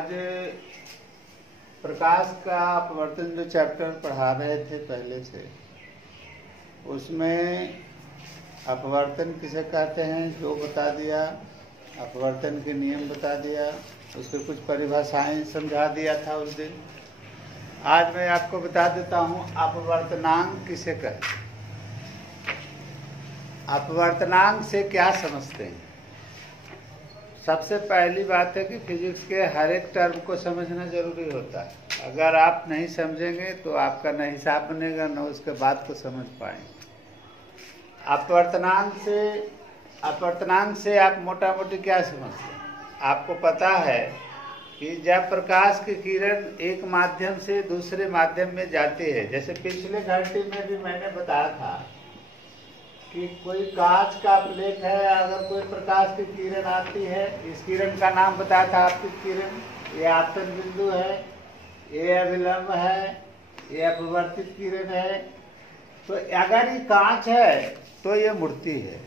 आज प्रकाश का अपवर्तन जो चैप्टर पढ़ा रहे थे पहले से, उसमें अपवर्तन किसे कहते हैं जो बता दिया, अपवर्तन के नियम बता दिया, उसके कुछ परिभाषाएं समझा दिया था उस दिन। आज मैं आपको बता देता हूं अपवर्तनांक किसे कहते हैं, अपवर्तनांक से क्या समझते हैं। सबसे पहली बात है कि फिजिक्स के हर एक टर्म को समझना जरूरी होता है। अगर आप नहीं समझेंगे तो आपका न हिसाब बनेगा न उसके बाद को समझ पाएंगे। अपवर्तनांक से आप मोटा मोटी क्या समझते हैं? आपको पता है कि जब प्रकाश की किरण एक माध्यम से दूसरे माध्यम में जाती है, जैसे पिछले घंटे में भी मैंने बताया था कि कोई कांच का प्लेट है, अगर कोई प्रकाश की किरण आती है, इस किरण का नाम बताया था आपकी किरण, ये आपतन बिंदु है, ये अभिलंब है, ये अपवर्तित किरण है। तो अगर ये कांच है तो ये मुड़ती है।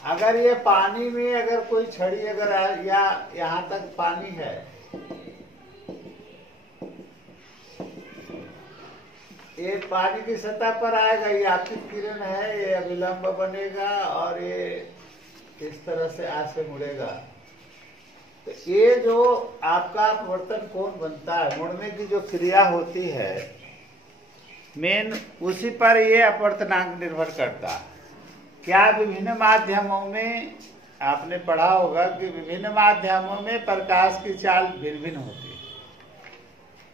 अगर ये पानी में अगर कोई छड़ी अगर या यहाँ तक पानी है, ये पानी की सतह पर आएगा, ये आपतित किरण है, ये अभिलंब बनेगा और ये इस तरह से आगे मुड़ेगा। तो ये जो आपका अपवर्तन कोण बनता है, मुड़ने की जो क्रिया होती है मेन, उसी पर ये अपवर्तनांक निर्भर करता है। क्या विभिन्न माध्यमों में आपने पढ़ा होगा कि विभिन्न माध्यमों में प्रकाश की चाल भिन्न भिन्न होती है।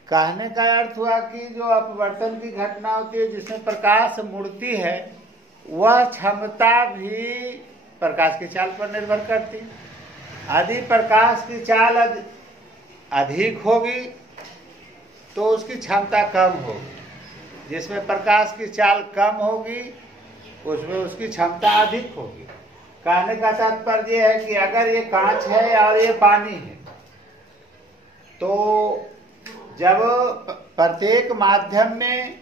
कहने का अर्थ हुआ कि जो अपवर्तन की घटना होती है जिसमें प्रकाश मुड़ती है, वह क्षमता भी प्रकाश की चाल पर निर्भर करती है। यदि प्रकाश की चाल अधिक होगी तो उसकी क्षमता कम होगी, जिसमें प्रकाश की चाल कम होगी उसमें उसकी क्षमता अधिक होगी। कहने का तात्पर्य यह है कि अगर ये कांच है और ये पानी है, तो जब प्रत्येक माध्यम में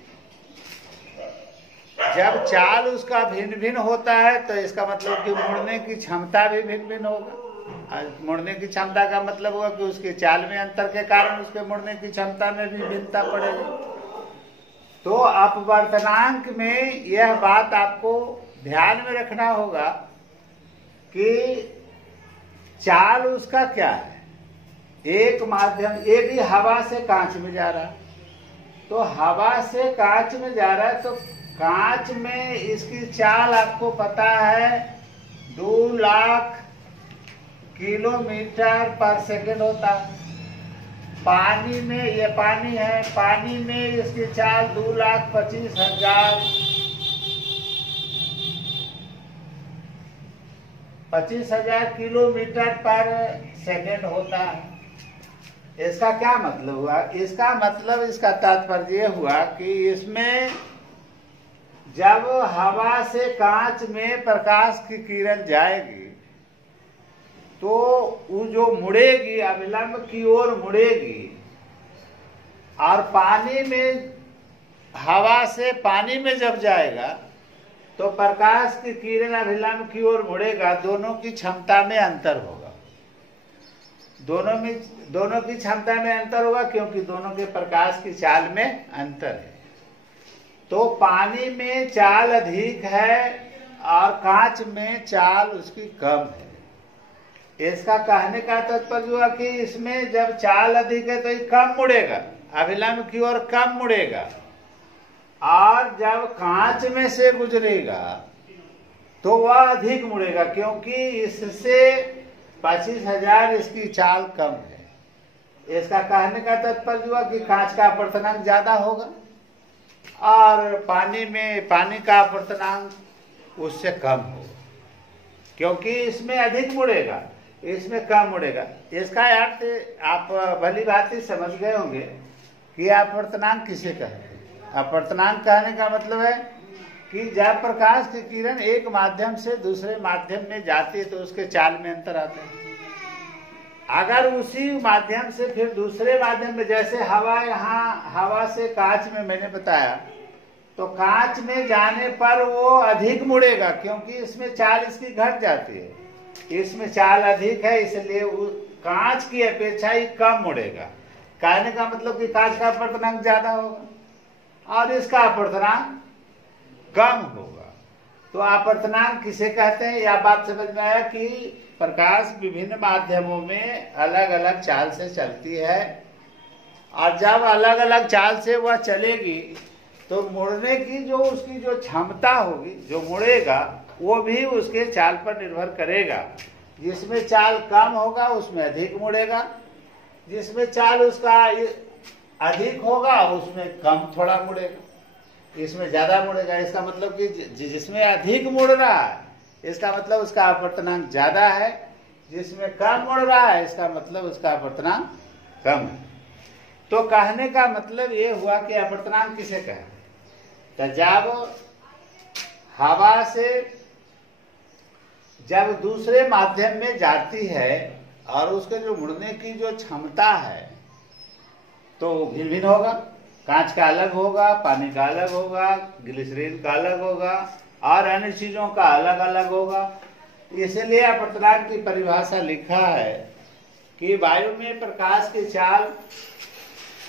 जब चाल उसका भिन्न भिन्न होता है तो इसका मतलब कि मुड़ने की क्षमता भी भिन्न भिन्न होगा। मुड़ने की क्षमता का मतलब होगा कि उसके चाल में अंतर के कारण उसके मुड़ने की क्षमता में भी भिन्नता पड़ेगी। तो अपवर्तनांक में यह बात आपको ध्यान में रखना होगा कि चाल उसका क्या है। एक माध्यम यदि हवा से कांच में जा रहा है, तो हवा से कांच में जा रहा है तो कांच में इसकी चाल आपको पता है 2 लाख किलोमीटर पर सेकंड होता है। पानी में, ये पानी है, पानी में इसकी चाल 25,000 किलोमीटर पर सेकंड होता है। इसका क्या मतलब हुआ? इसका मतलब, इसका तात्पर्य हुआ कि इसमें जब हवा से कांच में प्रकाश की किरण जाएगी तो वो जो मुड़ेगी, अभिलंब की ओर मुड़ेगी, और पानी में, हवा से पानी में जब जाएगा तो प्रकाश की किरण अभिलंब की ओर मुड़ेगा। दोनों की क्षमता में अंतर होगा, दोनों की क्षमता में अंतर होगा, क्योंकि दोनों के प्रकाश की चाल में अंतर है। तो पानी में चाल अधिक है और कांच में चाल उसकी कम है। इसका कहने का तात्पर्य हुआ कि इसमें जब चाल अधिक है तो ये कम मुड़ेगा, अभिलंब की ओर कम मुड़ेगा, और जब कांच में से गुजरेगा तो वह अधिक मुड़ेगा, क्योंकि इससे 25,000 इसकी चाल कम है। इसका कहने का तात्पर्य हुआ कि कांच का अपवर्तनांक ज्यादा होगा और पानी का अपवर्तनांक उससे कम होगा, क्योंकि इसमें अधिक मुड़ेगा, इसमें कम मुड़ेगा। इसका अर्थ आप भली भांति समझ गए होंगे कि अपवर्तनांक किसे कहते हैं। अपवर्तनांक कहने का मतलब है कि जब प्रकाश की किरण एक माध्यम से दूसरे माध्यम में जाती है तो उसके चाल में अंतर आता है। अगर उसी माध्यम से फिर दूसरे माध्यम में, जैसे हवा, यहाँ हवा से कांच में मैंने बताया, तो कांच में जाने पर वो अधिक मुड़ेगा, क्योंकि इसमें चाल इसकी घट जाती है, इसमें चाल अधिक है, इसलिए कांच की अपेक्षा ही कम मुड़ेगा। कहने का मतलब कि कांच का अपवर्तनांक ज्यादा होगा और इसका अपवर्तनांक कम होगा। तो अपवर्तनांक किसे कहते हैं, यह बात समझ में आया कि प्रकाश विभिन्न माध्यमों में अलग अलग चाल से चलती है और जब अलग अलग चाल से वह चलेगी तो मुड़ने की जो उसकी जो क्षमता होगी, जो मुड़ेगा वो भी उसके चाल पर निर्भर करेगा। जिसमें चाल कम होगा उसमें अधिक मुड़ेगा, जिसमें चाल उसका अधिक होगा उसमें कम थोड़ा मुड़ेगा, इसमें ज्यादा मुड़ेगा। इसका मतलब कि जिसमें अधिक मुड़ रहा है इसका मतलब उसका अपवर्तनांक ज्यादा है, जिसमें कम मुड़ रहा है इसका मतलब उसका अपवर्तनांक कम है। तो कहने का मतलब ये हुआ कि अपवर्तनांक किसे कहें, तो जब हवा से जब दूसरे माध्यम में जाती है और उसके जो मुड़ने की जो क्षमता है तो भिन्न भिन्न होगा। कांच का अलग होगा, पानी का अलग होगा, ग्लिसरीन का अलग होगा और अन्य चीजों का अलग अलग होगा। इसलिए अपवर्तनांक की परिभाषा लिखा है कि वायु में प्रकाश की चाल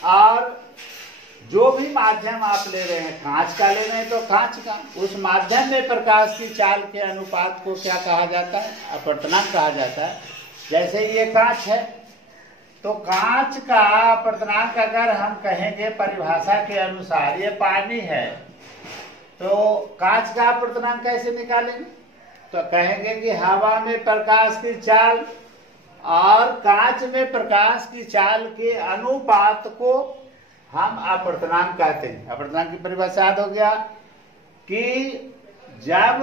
और जो भी माध्यम आप ले रहे हैं, कांच का ले रहे हैं तो कांच का, उस माध्यम में प्रकाश की चाल के अनुपात को क्या कहा जाता है, अपवर्तनांक कहा जाता है। जैसे ये कांच है तो कांच का अपवर्तनांक अगर हम कहेंगे परिभाषा के अनुसार ये पानी है तो कांच का अपवर्तनांक कैसे निकालेंगे, तो कहेंगे कि हवा में प्रकाश की चाल और कांच में प्रकाश की चाल के अनुपात को हम अपवर्तनांक कहते हैं। अपवर्तनांक की परिभाषा याद हो गया कि जब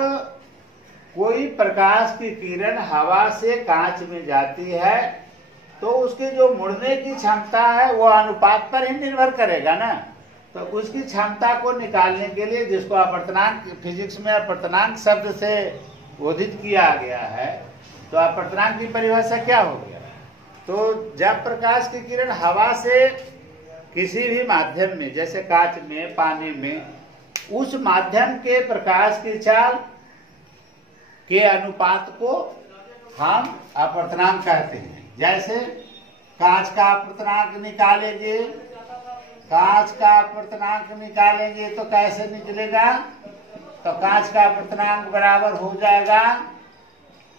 कोई प्रकाश की किरण हवा से कांच में जाती है तो उसकी जो मुड़ने की क्षमता है वो अनुपात पर ही निर्भर करेगा ना। तो उसकी क्षमता को निकालने के लिए, जिसको अपवर्तनांक फिजिक्स में अपवर्तनांक शब्द से बोधित किया गया है, तो अपवर्तनांक की परिभाषा क्या हो गया, तो जब प्रकाश की किरण हवा से किसी भी माध्यम में जैसे कांच में, पानी में, उस माध्यम के प्रकाश की चाल के अनुपात को हम अपवर्तनांक कहते हैं। जैसे कांच का अपवर्तनांक निकालेंगे, कांच का अपवर्तनांक निकालेंगे तो कैसे निकलेगा, तो कांच का अपवर्तनांक बराबर हो जाएगा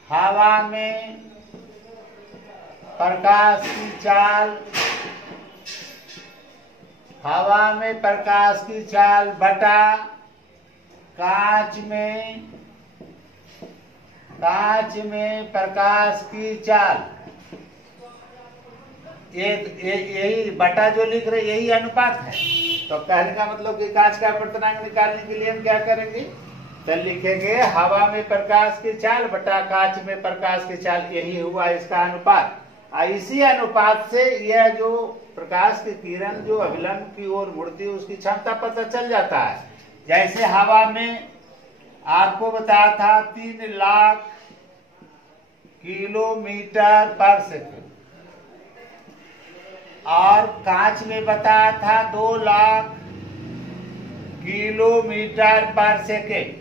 हवा में प्रकाश की चाल, हवा में प्रकाश की चाल बटा कांच में प्रकाश की चाल। यही बटा जो लिख रहे यही अनुपात है। तो कहने का मतलब कि कांच का अपवर्तनांक निकालने के लिए हम क्या करेंगे, तो लिखेंगे हवा में प्रकाश की चाल बटा कांच में प्रकाश की चाल, यही हुआ इसका अनुपात। इसी अनुपात से यह जो प्रकाश की किरण जो अभिलंब की ओर मुड़ती है उसकी क्षमता पता चल जाता है। जैसे हवा में आपको बताया था 3 लाख किलोमीटर पर सेकंड और कांच में बताया था 2 लाख किलोमीटर पर सेकंड।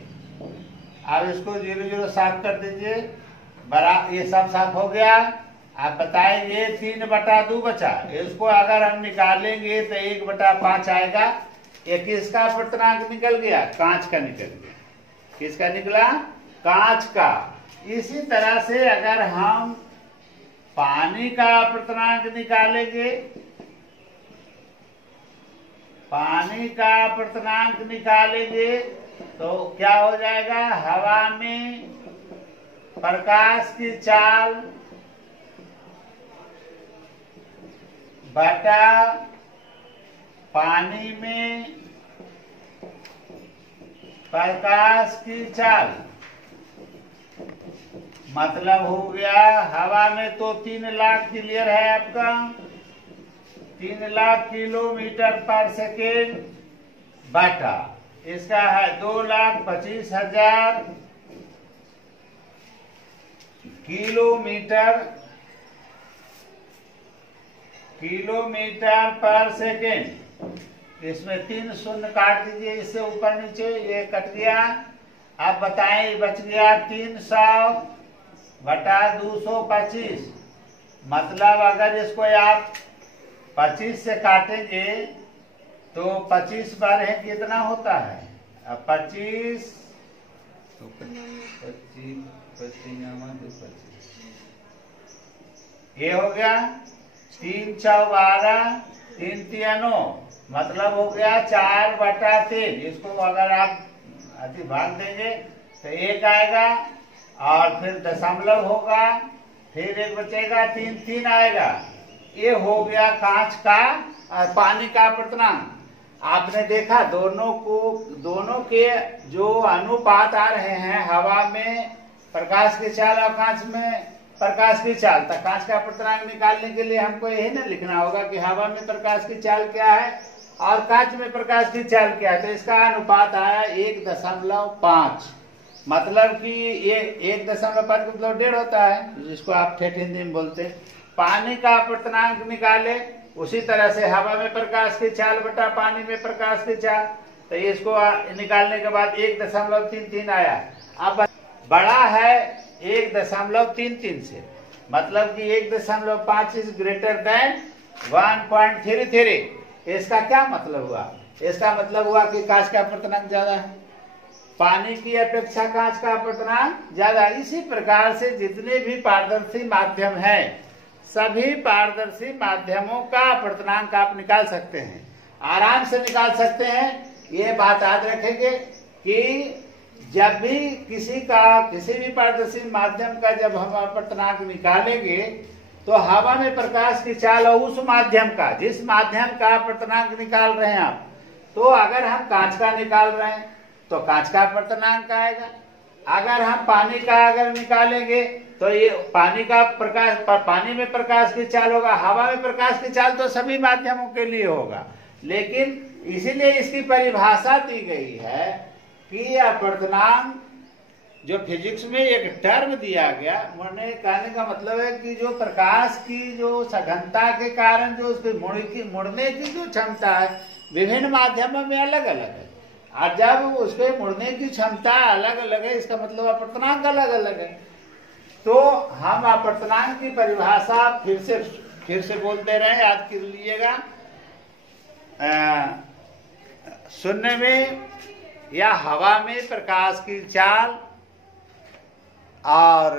अब इसको 0 0 साफ कर दीजिए, ये सब साफ हो गया। आप बताइए 3/2 बचा, इसको अगर हम निकालेंगे तो 1/5 आएगा। ये किसका अपवर्तनांक निकल गया, कांच का निकल गया। किसका निकला, कांच का। इसी तरह से अगर हम पानी का अपवर्तनांक निकालेंगे, पानी का अपवर्तनांक निकालेंगे तो क्या हो जाएगा, हवा में प्रकाश की चाल बटा पानी में प्रकाश की चाल। मतलब हो गया हवा में तो 3 लाख क्लियर है आपका, 3 लाख किलोमीटर पर सेकेंड बटा इसका है 2,25,000 किलोमीटर पर सेकेंड। इसमें 3 शून्य काट दीजिए, इससे ऊपर नीचे ये कट गया। आप बताएं बच गया 300 बटा 225 मतलब अगर इसको आप 25 से काटेंगे तो 25 बार है कितना होता है? अब 25 तो 25 ये हो गया 3 × 12 3 × 9 मतलब हो गया 4/3। इसको अगर आप अति भाग देंगे तो 1 आएगा और फिर दशमलव होगा, फिर 1 बचेगा, 3 3 आएगा। ये हो गया कांच का और पानी का अपवर्तनांक। आपने देखा दोनों के जो अनुपात आ रहे हैं, हवा में प्रकाश की चाल और कांच में प्रकाश की चाल। तो कांच का अपवर्तनांक निकालने के लिए हमको यही ना लिखना होगा कि हवा में प्रकाश की चाल क्या है और कांच में प्रकाश की चाल क्या है। तो इसका अनुपात आया 1.5, मतलब कि ये 1.5 मतलब 1.5 होता है, जिसको आप ठेठ हिंदी में बोलते हैं। पानी का अपवर्तनांक निकाले उसी तरह से हवा में प्रकाश की चाल बटा पानी में प्रकाश की चाल। तो इसको निकालने के बाद 1.33 आया। अब बड़ा है 1.33 से, मतलब कि 1.5 इज ग्रेटर देन 1.33। इसका क्या मतलब हुआ? इसका मतलब हुआ कि कांच का अपवर्तनांक ज्यादा है, पानी की अपेक्षा कांच का अपवर्तनांक ज्यादा। इसी प्रकार से जितने भी पारदर्शी माध्यम है, सभी पारदर्शी माध्यमों का अपवर्तनांक आप निकाल सकते हैं, आराम से निकाल सकते हैं। ये बात याद रखेंगे कि जब भी किसी भी पारदर्शी माध्यम का जब हम अपवर्तनांक निकालेंगे तो हवा में प्रकाश की चाल और उस माध्यम का, जिस माध्यम का अपवर्तनांक निकाल रहे हैं आप, तो अगर हम कांच का निकाल रहे हैं तो कांच का अपवर्तनांक आएगा। अगर हम पानी का अगर निकालेंगे तो ये पानी का प्रकाश, पानी में प्रकाश की चाल होगा, हवा में प्रकाश की चाल तो सभी माध्यमों के लिए होगा। लेकिन इसीलिए इसकी परिभाषा दी गई है कि अपवर्तनांक, जो फिजिक्स में एक टर्म दिया गया, मुड़ने कहने का मतलब है कि जो प्रकाश की जो सघनता के कारण जो उसकी मुड़ने की जो क्षमता है विभिन्न माध्यमों में अलग अलग है, और जब उसके मुड़ने की क्षमता अलग अलग है, इसका मतलब अपवर्तनांक अलग अलग है। तो हम अपवर्तनांक की परिभाषा फिर से बोलते रहे, याद कर लीजिएगा। शून्य में या हवा में प्रकाश की चाल और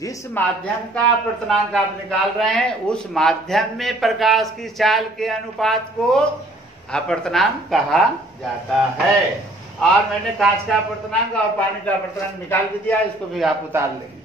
जिस माध्यम का अपवर्तनांक आप निकाल रहे हैं उस माध्यम में प्रकाश की चाल के अनुपात को अपवर्तनांक कहा जाता है। और मैंने कांच का अपवर्तनांक और पानी का अपवर्तनांक निकाल के दिया, इसको भी आप उतार लेंगे।